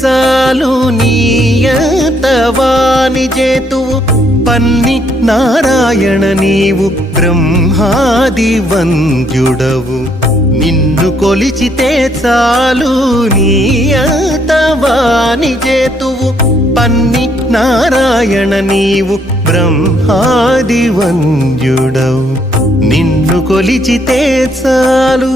చాలు నీయతవాని చేతువు పన్ని నారాయణ నీవు బ్రహ్మాది వంద్యుడవు నిన్ను కొలిచితే చాలు నీయతవాని చేతువు పన్ని నారాయణ నీవు బ్రహ్మాది వంద్యుడవు నిన్ను కొలిచితే చాలు